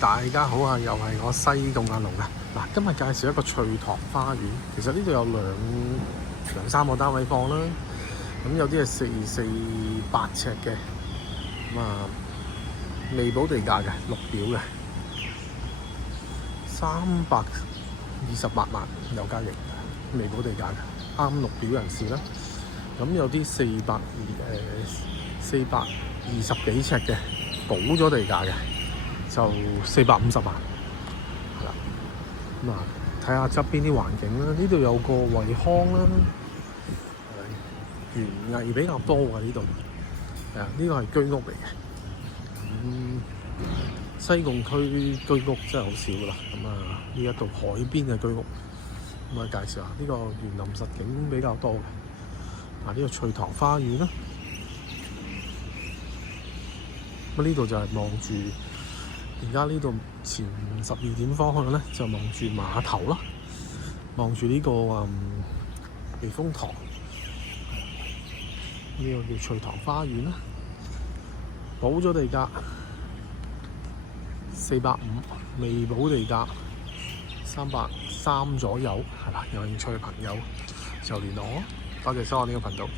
大家好啊，又係我西貢阿龍啊。嗱，今日介紹一個翠塘花園。其實呢度有兩三個單位放啦。咁有啲係448尺嘅，咁啊未補地價嘅，綠表嘅，328萬有交易，未補地價嘅，啱綠表人士啦。咁有啲420幾尺嘅，補咗地價嘅，就450萬，係啦。咁啊，睇下側邊啲環境啦。呢度有個惠康啦，園藝比較多嘅呢度。呢個係居屋嚟嘅。西貢區居屋真係好少啦。咁啊，呢一度海邊嘅居屋，咁啊介紹下呢個園林實景比較多嘅。呢個翠塘花園啦。咁呢度就係望住而家呢度前12點方向咧，就望住碼頭啦，望住呢個避風塘。呢個叫翠塘花園啦，補咗地價450，未補地價330左右，係啦。有興趣嘅朋友就聯絡我。多謝收看呢個頻道。